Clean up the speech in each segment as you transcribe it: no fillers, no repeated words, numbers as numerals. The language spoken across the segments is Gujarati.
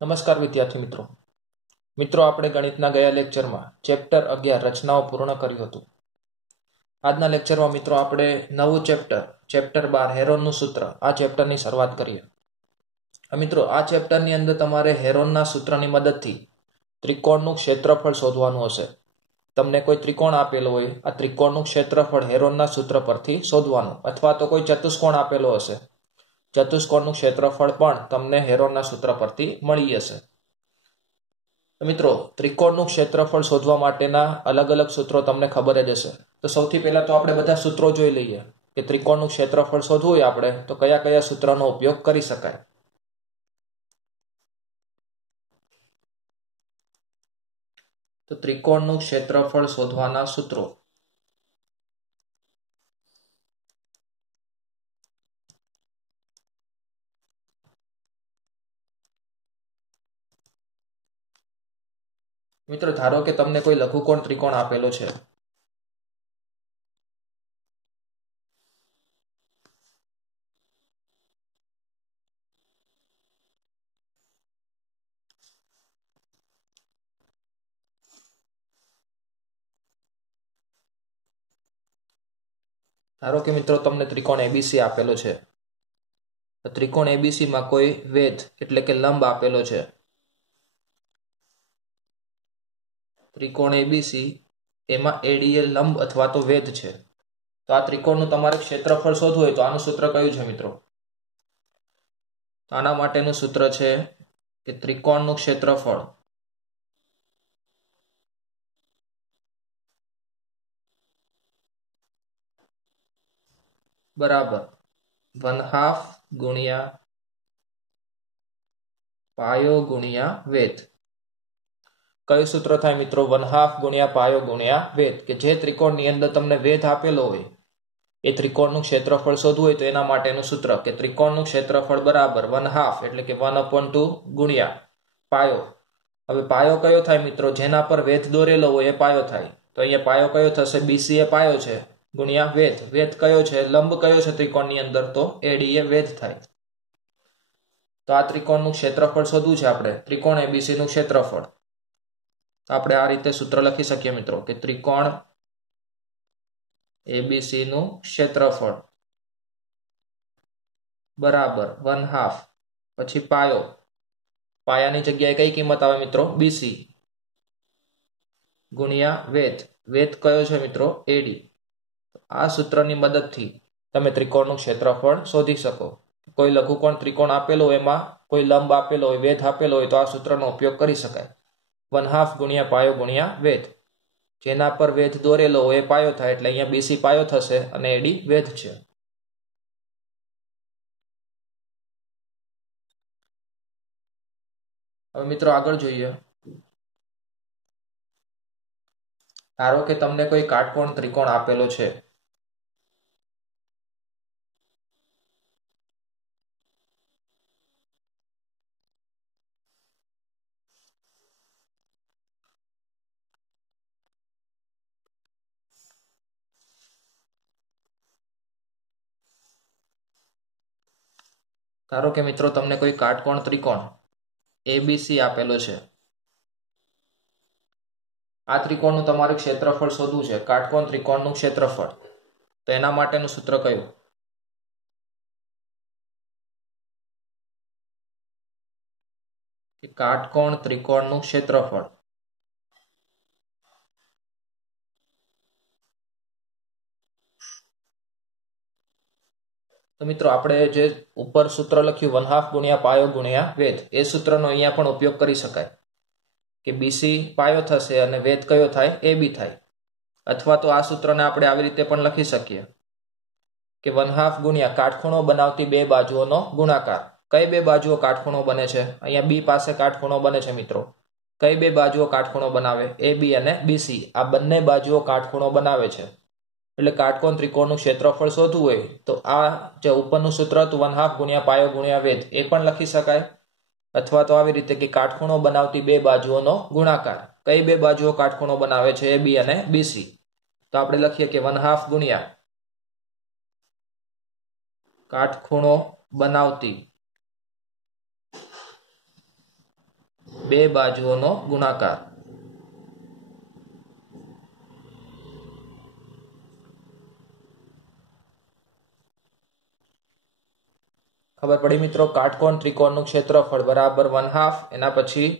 નમસ્કાર વિદ્યાર્થી મિત્રો મિત્રો આપણે ગણિતના ગયા લેક્ચરમાં ચેપ્ટર 11 રચનાઓ પૂર્ણ કર્યું હતું। આજના લેક્ચરમાં મિત્રો આપણે નવું ચેપ્ટર 12 હેરોનનું સૂત્ર આ ચેપ્ટરની શરૂઆત કરીએ। મિત્રો આ ચેપ્ટરની અંદર તમારે હેરોનના સૂત્રની મદદથી ત્રિકોણનું ક્ષેત્રફળ શોધવાનું હશે। તમને કોઈ ત્રિકોણ આપેલો હોય, આ ત્રિકોણનું ક્ષેત્રફળ હેરોનના સૂત્ર પરથી શોધવાનું, અથવા તો કોઈ ચતુષ્કોણ આપેલો હશે, ચતુષ્કોણનું ક્ષેત્રફળ પણ તમને હેરોનના સૂત્ર પરથી મળી જશે। મિત્રો ત્રિકોણનું ક્ષેત્રફળ શોધવા માટેના અલગ અલગ સૂત્રો તમને ખબર જ હશે। તો સૌથી પહેલા તો આપણે બધા સૂત્રો જોઈ લઈએ કે ત્રિકોણનું ક્ષેત્રફળ શોધવું હોય આપણે તો કયા કયા સૂત્રનો ઉપયોગ કરી શકાય। તો ત્રિકોણનું ક્ષેત્રફળ શોધવાના સૂત્રો। મિત્રો ધારો કે તમને કોઈ લઘુકોણ ત્રિકોણ આપેલો છે। ધારો કે મિત્રો તમને ત્રિકોણ એબીસી આપેલો છે। ત્રિકોણ એબીસી માં કોઈ વેધ એટલે કે લંબ આપેલો છે। ત્રિકોણ એબીસી એમાં એડીએ લંબ અથવા તો વેધ છે। તો આ ત્રિકોણનું તમારે ક્ષેત્રફળ શોધવું હોય તો આનું સૂત્ર કયું છે મિત્રો? તો આના માટેનું સૂત્ર છે કે ત્રિકોણનું ક્ષેત્રફળ બરાબર 1/2 ગુણ્યા પાયો ગુણ્યા વેધ। કયું સૂત્ર થાય મિત્રો? 1/2 ગુણ્યા પાયો ગુણ્યા વેધ। કે જે ત્રિકોણની અંદર તમને વેધ આપેલો હોય એ ત્રિકોણનું ક્ષેત્રફળ શોધવું હોય તો એના માટેનું સૂત્ર કે ત્રિકોણનું ક્ષેત્રફળ બરાબર 1/2 એટલે કે 1/2 ગુણ્યા પાયો। હવે પાયો કયો થાય મિત્રો? જેના પર વેધ દોરેલો હોય એ પાયો થાય। તો અહીંયા પાયો કયો થશે? બીસી એ પાયો છે ગુણ્યા વેધ। વેધ કયો છે? લંબ કયો છે ત્રિકોણની અંદર? તો એડી એ વેધ થાય। તો આ ત્રિકોણનું ક્ષેત્રફળ શોધવું છે આપણે, ત્રિકોણ એબીસી નું ક્ષેત્રફળ। તો આપણે આ રીતે સૂત્ર લખી શકીએ મિત્રો કે ત્રિકોણ એબીસી નું ક્ષેત્રફળ બરાબર 1/2 પછી પાયો, પાયાની જગ્યાએ કઈ કિંમત આવે મિત્રો? બીસી ગુણ્યા વેધ। વેધ કયો છે મિત્રો? એડી। આ સૂત્રની મદદથી તમે ત્રિકોણનું ક્ષેત્રફળ શોધી શકો। કોઈ લઘુકોણ ત્રિકોણ આપેલો હોય, એમાં કોઈ લંબ આપેલો હોય, વેધ આપેલો હોય તો આ સૂત્રનો ઉપયોગ કરી શકાય। 1/2 ગુણ્યા પાયો ગુણ્યા વેધ। જેના પર વેધ દોરેલો હોય એ પાયો થાય, એટલે અહીંયા બીસી પાયો થશે અને એડી વેધ છે। હવે મિત્રો આગળ જોઈએ। ધારો કે તમને કોઈ કાટકોણ ત્રિકોણ આપેલો છે। ધારો કે મિત્રો તમને કોઈ કાટકોણ ત્રિકોણ એબીસી આપેલો છે। આ ત્રિકોણનું તમારે ક્ષેત્રફળ શોધવું છે, કાટકોણ ત્રિકોણનું ક્ષેત્રફળ। તો એના માટેનું સૂત્ર કયું? કે કાટકોણ ત્રિકોણનું ક્ષેત્રફળ તો મિત્રો આપણે જે ઉપર સૂત્ર લખ્યું 1/2 ગુણ્યા પાયો ગુણ્યા વેધ, એ સૂત્રનો અહીંયા પણ ઉપયોગ કરી શકાય કે બીસી પાયો થશે અને વેધ કયો થાય? એબી થાય। અથવા તો આ સૂત્રને આપણે આવી રીતે પણ લખી શકીએ કે 1/2 ગુણ્યા કાટખૂણો બનાવતી બે બાજુઓનો ગુણાકાર। કઈ બે બાજુઓ કાટખૂણો બને છે? અહીંયા બી પાસે કાટખૂણો બને છે મિત્રો। કઈ બે બાજુઓ કાટખૂણો બનાવે? એબી અને બીસી। આ બંને બાજુઓ કાટખૂણો બનાવે છે। એટલે કાટકોણ ત્રિકોણનું ક્ષેત્રફળ શોધવું હોય તો આ જે ઉપરનું સૂત્ર હતું 1/2 ગુણ્યા પાયો ગુણ્યા વેધ એ પણ લખી શકાય। અથવા તો આવી રીતે કે કાટખૂણો બનાવતી બે બાજુઓનો ગુણાકાર। કઈ બે બાજુઓ કાટખૂણો બનાવે છે? એબી અને બીસી। તો આપણે લખીએ કે 1/2 ગુણ્યા કાટખૂણો બનાવતી બે બાજુઓનો ગુણાકાર. ખબર પડી મિત્રો? કાટકોણ ત્રિકોણનું ક્ષેત્રફળ બરાબર 1/2, એના પછી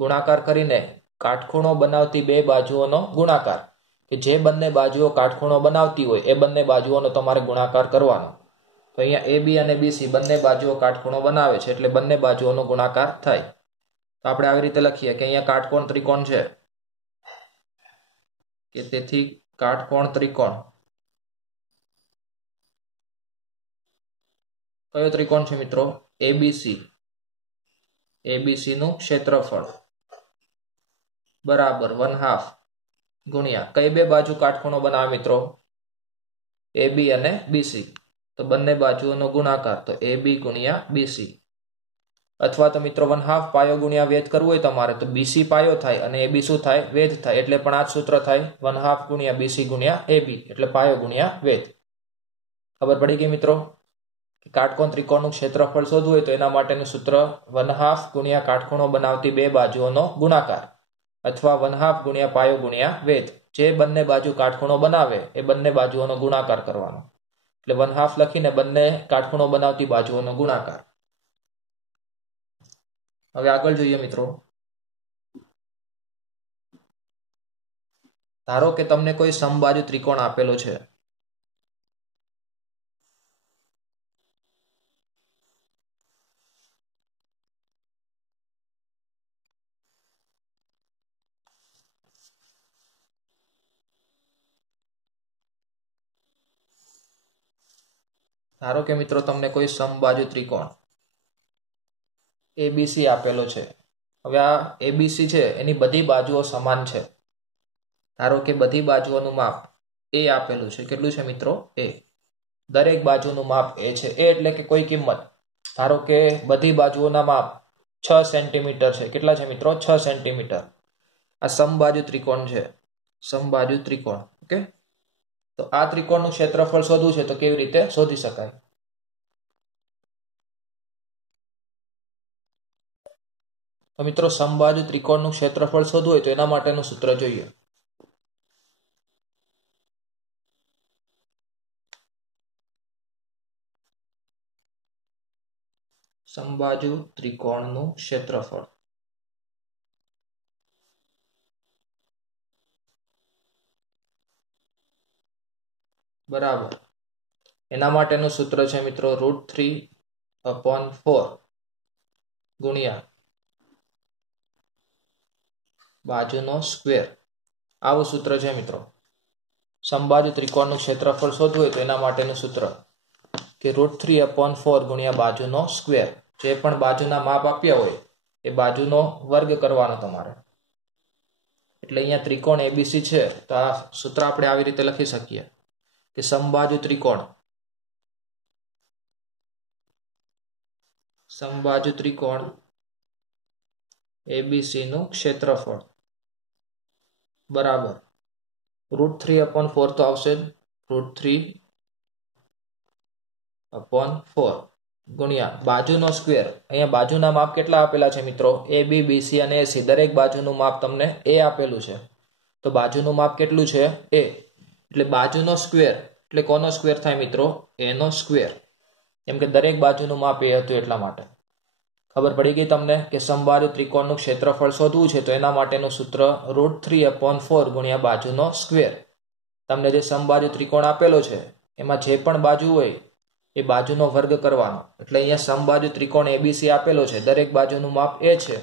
ગુણાકાર કરીને કાટખૂણો બનાવતી બે બાજુઓનો ગુણાકાર, કે જે બંને બાજુઓ કાટખૂણો બનાવતી હોય એ બંને બાજુઓનો તમારે ગુણાકાર કરવાનો. તો અહીંયા AB અને BC બંને બાજુઓ કાટખૂણો બનાવે છે એટલે બંને બાજુઓનો ગુણાકાર થાય. તો આપણે આવી રીતે લખીએ કે અહીંયા કાટકોણ ત્રિકોણ છે, કે તેથી કાટકોણ ત્રિકોણ. કયો ત્રિકોણ છે મિત્રો? ABC. ABC નું ક્ષેત્રફળ બરાબર 1/2 ગુણ્યા કઈ બે બાજુ કાટખૂણો બનાવે મિત્રો? AB અને BC. તો બંને બાજુઓનો ગુણાકાર, તો AB ગુણ્યા BC. અથવા તો મિત્રો 1/2 પાયો ગુણ્યા વેધ કરવું હોય તમારે તો BC પાયો થાય અને AB શું થાય? વેધ થાય. એટલે પણ આ સૂત્ર થાય 1/2 ગુણ્યા BC ગુણ્યા AB, એટલે પાયો ગુણ્યા વેધ. ખબર પડી ગઈ મિત્રો? કાટકોણ ત્રિકોણનું ક્ષેત્રફળ શોધવું હોય તો એના માટેનું સૂત્ર 1/2 ગુણ્યા કાટખૂણો બનાવતી બે બાજુઓનો ગુણાકાર, અથવા 1/2 ગુણ્યા પાયો ગુણ્યા વેધ. જે બંને બાજુ કાટખૂણો બનાવે એ બંને બાજુઓનો ગુણાકાર કરવાનો. એટલે 1/2 લખીને બંને કાટખૂણો બનાવતી બાજુઓનો ગુણાકાર. હવે આગળ જોઈએ મિત્રો. ધારો કે તમને કોઈ સમબાજુ ત્રિકોણ આપેલો છે. ધારો કે મિત્રો તમને કોઈ સમબાજુ ત્રિકોણ ABC આપેલો છે. હવે આ ABC છે એની બધી બાજુઓ સમાન છે. ધારો કે બધી બાજુઓનું માપ A આપેલું છે. કેટલું છે મિત્રો? A. દરેક બાજુનું માપ A છે. A એટલે કે કોઈ કિંમત. ધારો કે બધી બાજુઓના માપ 6 સેન્ટીમીટર છે. કેટલા છે મિત્રો? 6 સેન્ટીમીટર. આ સમબાજુ ત્રિકોણ છે. સમબાજુ ત્રિકોણ. ઓકે. તો આ ત્રિકોણનું ક્ષેત્રફળ શોધવું છે તો કેવી રીતે શોધી શકાય? તો મિત્રો સમબાજુ ત્રિકોણનું ક્ષેત્રફળ શોધવું હોય તો એના માટેનું સૂત્ર જોઈએ. સમબાજુ ત્રિકોણનું ક્ષેત્રફળ બરાબર. એના માટેનું સૂત્ર છે મિત્રો √3/4 ગુણ્યા બાજુનો સ્ક્વેર. આવું સૂત્ર છે મિત્રો. સમબાજુ ત્રિકોણનું ક્ષેત્રફળ શોધવું હોય તો એના માટેનું સૂત્ર કે √3/4 ગુણ્યા બાજુનો સ્ક્વેર. જે પણ બાજુના માપ આપ્યા હોય એ બાજુનો વર્ગ કરવાનો તમારે. એટલે અહીંયા ત્રિકોણ ABC છે તો આ સૂત્ર આપણે આવી રીતે લખી શકીએ કે સમબાજુ ત્રિકોણ ABC નું ક્ષેત્રફળ બરાબર √3/4 તો આવશે જ. √3/4 ગુણ્યા બાજુનો સ્ક્વેર. અહીંયા બાજુના માપ કેટલા આપેલા છે મિત્રો? AB, BC અને AC. દરેક બાજુનું માપ તમને A આપેલું છે. તો બાજુનું માપ કેટલું છે? A. એટલે બાજુનો સ્ક્વેર એટલે કોનો સ્ક્વેર થાય મિત્રો? A નો સ્ક્વેર. કેમ કે દરેક બાજુનું માપ A હતું એટલા માટે. ખબર પડી ગઈ તમને કે સમબાજુ ત્રિકોણનું ક્ષેત્રફળ શોધવું છે તો એના માટેનું સૂત્ર √3/4 ગુણ્યા બાજુનો સ્ક્વેર. તમને જે સમબાજુ ત્રિકોણ આપેલો છે એમાં જે પણ બાજુ હોય એ બાજુનો વર્ગ કરવાનો. એટલે અહીંયા સમબાજુ ત્રિકોણ ABC આપેલો છે, દરેક બાજુનું માપ A છે.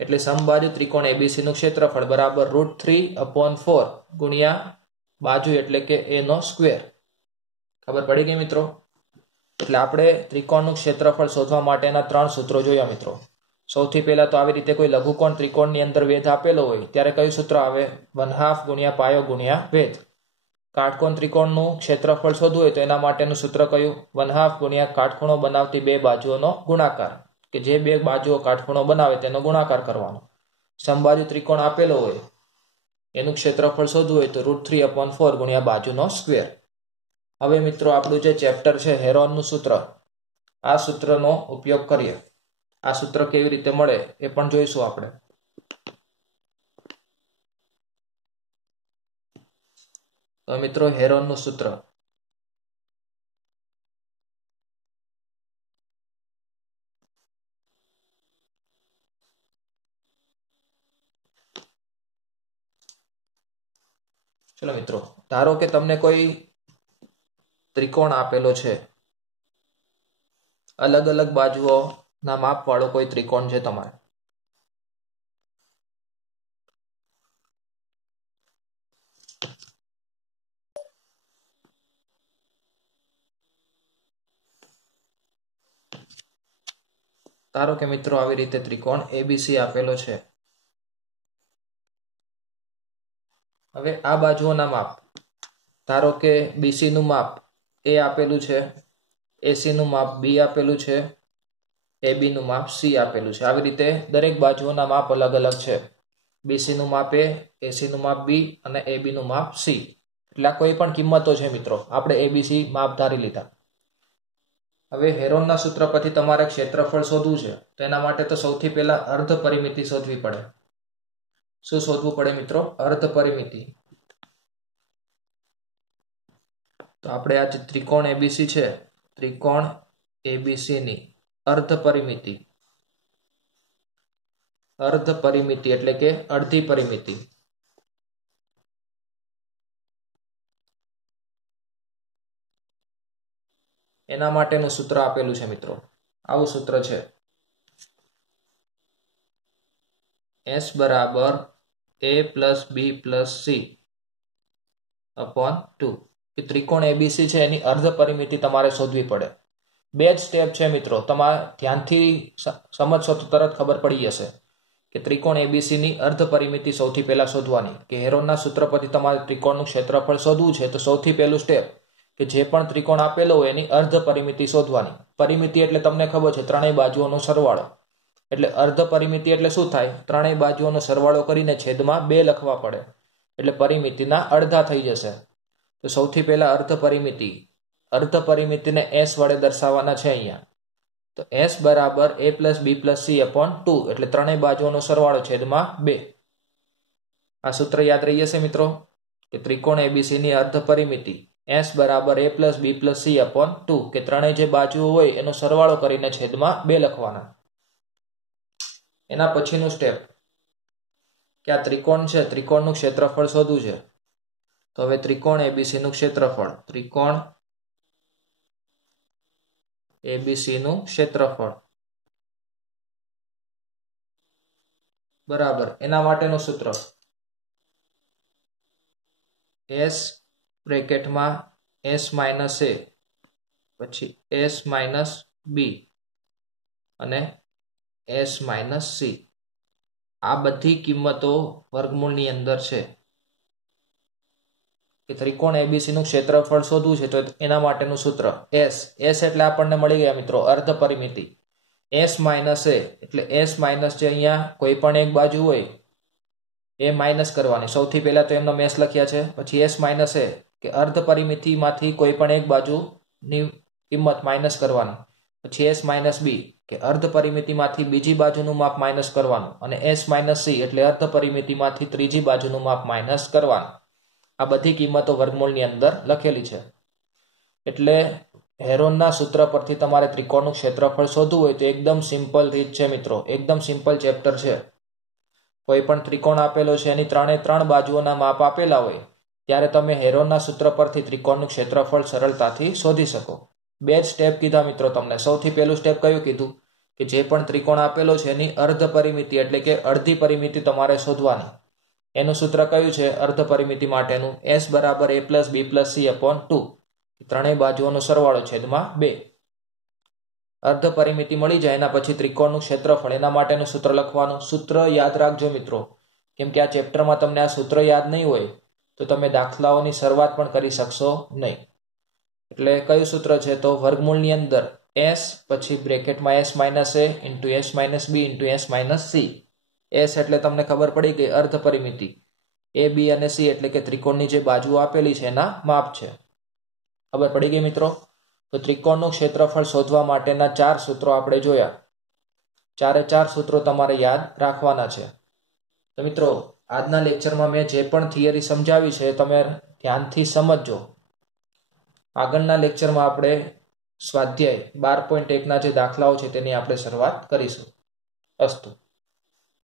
એટલે સમબાજુ ત્રિકોણ ABC નું ક્ષેત્રફળ બરાબર √3/4 ગુણ્યા બાજુ એટલે કે A નો સ્ક્વેર. ખબર પડી ગઈ મિત્રો? એટલે આપણે ત્રિકોણનું ક્ષેત્રફળ શોધવા માટેના 3 સૂત્રો જોયા મિત્રો. સૌથી પહેલા તો આવી રીતે કોઈ લઘુકોણ ત્રિકોણની અંદર વેધ આપેલો હોય ત્યારે કયું સૂત્ર આવે? 1/2 ગુણ્યા પાયો ગુણ્યા વેધ. કાટકોણ ત્રિકોણનું ક્ષેત્રફળ શોધવું હોય તો એના માટેનું સૂત્ર કયું? 1/2 ગુણ્યા કાટખૂણો બનાવતી બે બાજુઓનો ગુણાકાર, કે જે બે બાજુઓ કાટખૂણો બનાવે તેનો ગુણાકાર કરવાનો. સમબાજુ ત્રિકોણ આપેલો હોય એનું ક્ષેત્રફળ શોધવું હોય તો √3/4 ગુણ્યા બાજુનો સ્ક્વેર. હવે મિત્રો આપણું જે ચેપ્ટર છે હેરોનનું સૂત્ર, આ સૂત્રનો ઉપયોગ કરીએ. આ સૂત્ર કેવી રીતે મળે એ પણ જોઈશું આપણે. તો મિત્રો હેરોનનું સૂત્ર. ચલો મિત્રો, ધારો કે તમને કોઈ ત્રિકોણ આપેલો છે, અલગ અલગ બાજુઓના માપ વાળો કોઈ ત્રિકોણ છે તમારે. ધારો કે મિત્રો આવી રીતે ત્રિકોણ એબીસી આપેલો છે. હવે આ બાજુઓના માપ, ધારો કે બીસી નું માપ એ આપેલું છે, એસી નું માપ બી આપેલું છે, એબી નું માપ સી આપેલું છે. આવી રીતે દરેક બાજુઓના માપ અલગ અલગ છે. બીસી નું માપ એ, એસી નું માપ બી અને એબી નું માપ સી. એટલે આ કોઈ પણ કિંમતો છે મિત્રો, આપણે એબીસી માપ ધારી લીધા. હવે હેરોનના સૂત્ર પરથી તમારે ક્ષેત્રફળ શોધવું છે, તો એના માટે તો સૌથી પહેલા અર્ધ પરિમિતિ શોધવી પડે. શું શોધવું પડે મિત્રો? અર્ધ પરિમિતિ. તો આપણે આ જે ત્રિકોણ એબીસી છે, ત્રિકોણ એબીસી ની અર્ધ પરિમિતિ. અર્ધ પરિમિતિ એટલે કે અડધી પરિમિતિ. એના માટેનું સૂત્ર આપેલું છે મિત્રો. આવું સૂત્ર છે, S બરાબર a plus B plus C upon 2. કે ત્રિકોણ એબીસી છે એની અર્ધ પરિમિતિ તમારે શોધવી પડે. બે જ સ્ટેપ છે મિત્રો, તમારે ધ્યાનથી સમજશો તો તરત ખબર પડી જશે કે ત્રિકોણ એબીસી ની અર્ધ પરિમિતિ સૌથી પહેલા શોધવાની. કે હેરોનના સૂત્ર પરથી તમારે ત્રિકોણનું ક્ષેત્રફળ શોધવું છે, તો સૌથી પહેલું સ્ટેપ કે જે પણ ત્રિકોણ આપેલો હોય એની અર્ધ પરિમિતિ શોધવાની. પરિમિતિ એટલે તમને ખબર છે, ત્રણેય બાજુઓનો સરવાળો. એટલે અર્ધ પરિમિતિ એટલે શું થાય? ત્રણેય બાજુઓનો સરવાળો કરીને છેદમાં 2 લખવા પડે, એટલે પરિમિતિના અડધા થઈ જશે. તો સૌથી પહેલા અર્ધ પરિમિતિને s વડે દર્શાવવાના છે અહીંયા. તો s બરાબર a plus B plus C upon 2, એટલે ત્રણેય બાજુઓનો સરવાળો છેદમાં 2. આ સૂત્ર યાદ રહી જશે મિત્રો, કે ત્રિકોણ એબીસી ની અર્ધ પરિમિતિ s બરાબર a plus B plus C upon 2, કે ત્રણેય જે બાજુઓ હોય એનો સરવાળો કરીને છેદમાં 2 લખવાના. એના પછીનું સ્ટેપ કે આ ત્રિકોણ છે, ત્રિકોણનું ક્ષેત્રફળ શોધવું છે. તો હવે ત્રિકોણ એબીસી નું ક્ષેત્રફળ, ત્રિકોણ એબીસી નું ક્ષેત્રફળ બરાબર એના માટેનું સૂત્ર s બ્રેકેટમાં s માઇનસ a પછી s માઇનસ બી અને s માઇનસ સી. આ બધી કિંમતો વર્ગમૂળની અંદર છે. કે ત્રિકોણ એબીસી નું ક્ષેત્રફળ શોધવું છે, તો એના માટેનું સૂત્ર s એટલે આપણને મળી ગયા મિત્રો અર્ધ પરિમિતિ. s માઇનસ a એટલે s માઇનસ જે અહીંયા કોઈ પણ એક બાજુ હોય એ માઇનસ કરવાની. સૌથી પહેલા તો એમનો મેસ લખ્યા છે, પછી s માઇનસ a કે અર્ધ પરિમિતિમાંથી કોઈ પણ એક બાજુની કિંમત માઇનસ કરવાની. પછી s માઇનસ બી કે અર્ધ પરિમિતિમાંથી બીજી બાજુનું માપ માઇનસ કરવાનું, અને s માઇનસ સી એટલે અર્ધ પરિમિતિમાંથી ત્રીજી બાજુનું માપ માઇનસ કરવાનું. આ બધી કિંમતો વર્ગમૂળની અંદર લખેલી છે. એટલે હેરોનના સૂત્ર પરથી તમારે ત્રિકોણનું ક્ષેત્રફળ શોધવું હોય તો એકદમ સિમ્પલ રીત છે મિત્રો, એકદમ સિમ્પલ ચેપ્ટર છે. કોઈ પણ ત્રિકોણ આપેલો છે, એની ત્રણ બાજુઓના માપ આપેલા હોય ત્યારે તમે હેરોનના સૂત્ર પરથી ત્રિકોણનું ક્ષેત્રફળ સરળતાથી શોધી શકો. બે જ સ્ટેપ કીધા મિત્રો તમને. સૌથી પહેલું સ્ટેપ કયું કીધું? કે જે પણ ત્રિકોણ આપેલો છે એની અર્ધ પરિમિતિ એટલે કે અડધી પરિમિતિ તમારે શોધવાની. એનું સૂત્ર કયું છે અર્ધ પરિમિતિ માટેનું? s બરાબર a plus B plus C upon 2, ત્રણેય બાજુઓનો સરવાળો છેદમાં 2. અર્ધ પરિમિતિ મળી જાય એના પછી ત્રિકોણનું ક્ષેત્રફળ, એના માટેનું સૂત્ર લખવાનું. સૂત્ર યાદ રાખજો મિત્રો, કેમ કે આ ચેપ્ટરમાં તમને આ સૂત્ર યાદ નહીં હોય તો તમે દાખલાઓની શરૂઆત પણ કરી શકશો નહીં. એટલે કયું સૂત્ર છે? તો વર્ગમૂળની અંદર s પછી બ્રેકેટમાં s minus a into s minus B into s minus C. s એટલે તમને ખબર પડી ગઈ અર્ધ પરિમિતિ, a b અને c એટલે કે ત્રિકોણની જે બાજુઓ આપેલી છે એના માપ છે. ખબર પડી ગઈ મિત્રો? તો ત્રિકોણનું ક્ષેત્રફળ શોધવા માટેના 4 સૂત્રો આપણે જોયા. ચારે ચાર સૂત્રો તમારે યાદ રાખવાના છે. તો મિત્રો, આજના લેક્ચરમાં મેં જે પણ થિયરી સમજાવી છે એ તમે ધ્યાનથી સમજજો. આગળના લેક્ચરમાં આપણે સ્વાધ્યાય 12.1ના જે દાખલાઓ છે તેની આપણે શરૂઆત કરીશું. અસ્તુ.